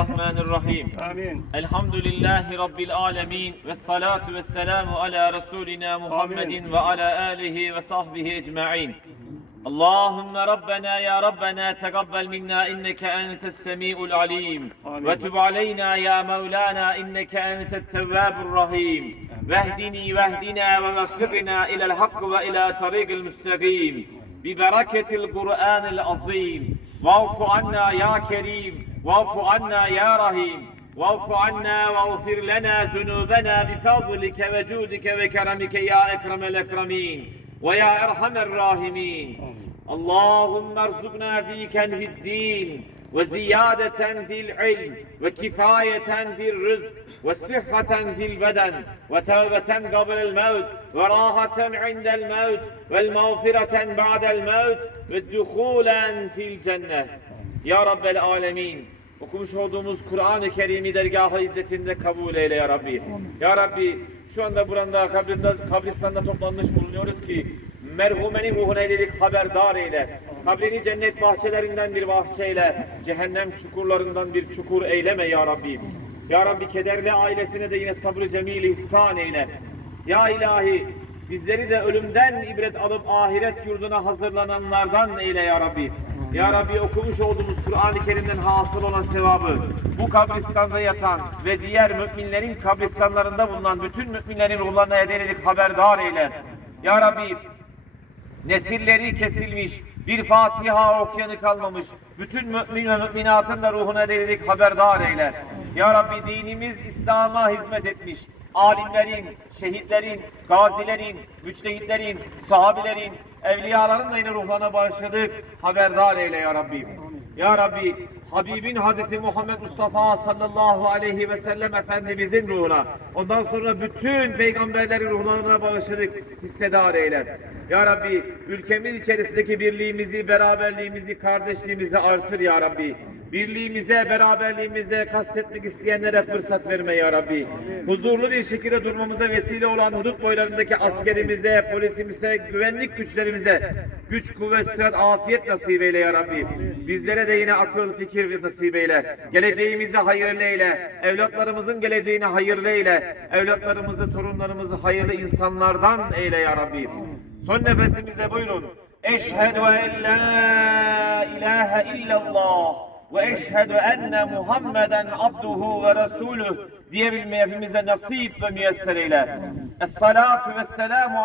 الرحمن الرحيم Amin. الحمد لله رب العالمين والصلاة والسلام على رسولنا محمد آمين. وعلى آله وصحبه أجمعين اللهم ربنا يا ربنا تقبل منا إنك أنت السميع العليم آمين. وتب علينا يا مولانا إنك أنت التواب الرحيم واهدني واهدنا ووفقنا إلى الحق وإلى طريق المستقيم ببركة القرآن العظيم. واعف عنا يا كريم. واعف عنا يا رحيم. واعف عنا واغفر لنا ذنوبنا بفضلك وجودك وكرمك يا أكرم الأكرمين. ويا أرحم الراحمين. Allahümme erzukna fi kenfid din ve ziyadeten fil ilm ve kifayeten fil rızk ve sıhhaten fil beden ve tevbeten gablel mevt ve rahaten indel mevt vel mağfireten ba'del mevt ve duhulen fil cennet. Ya Rabbel Alemin. Okumuş olduğumuz Kur'an-ı Kerim'i dergahı izzetinde kabul eyle ya Rabbi. Ya Rabbi şu anda buranda kabrinde, kabristanda toplanmış bulunuyoruz ki merhumenin ruhuna eyledik haberdar eyle. Kabrini cennet bahçelerinden bir bahçeyle, cehennem çukurlarından bir çukur eyleme ya Rabbi. Ya Rabbi kederli ailesine de yine sabrı cemil ihsan eyle. Ya ilahi bizleri de ölümden ibret alıp ahiret yurduna hazırlananlardan eyle ya Rabbi. Ya Rabbi okumuş olduğumuz Kur'an-ı Kerim'den hasıl olan sevabı bu kabristanda yatan ve diğer müminlerin kabristanlarında bulunan bütün müminlerin ruhlarına hediye edip haberdar eyle. Ya Rabbi nesilleri kesilmiş, bir Fatiha okuyanı kalmamış, bütün mümin ve müminatın da ruhuna değerlik haberdar eyle. Ya Rabbi dinimiz İslam'a hizmet etmiş, alimlerin, şehitlerin, gazilerin, müçtehitlerin, sahabilerin, evliyaların da yine ruhlarına bağışladık, haberdar eyle ya Rabbi. Ya Rabbi Habibin Hazreti Muhammed Mustafa sallallahu aleyhi ve sellem Efendimizin ruhuna, ondan sonra bütün peygamberlerin ruhlarına bağışladık, hissedar eyle. Ya Rabbi ülkemiz içerisindeki birliğimizi, beraberliğimizi, kardeşliğimizi artır ya Rabbi. Birliğimize, beraberliğimize kastetmek isteyenlere fırsat verme ya Rabbi. Huzurlu bir şekilde durmamıza vesile olan hudut boylarındaki askerimize, polisimize, güvenlik güçlerimize güç, kuvvet, sıhhat, afiyet nasip eyle ya Rabbi. Bizlere de yine akıl, fikir nasip eyle. Geleceğimizi hayırlı eyle. Evlatlarımızın geleceğini hayırlı eyle. Evlatlarımızı, torunlarımızı hayırlı insanlardan eyle ya Rabbi. Son nefesimizde buyurun. Eşhedü en la ilahe illallah ve eşhedü enne Muhammeden abduhu ve resuluh diyebilmeyi hepimize nasip ve müyesser eyle. Es-salatu ve selamu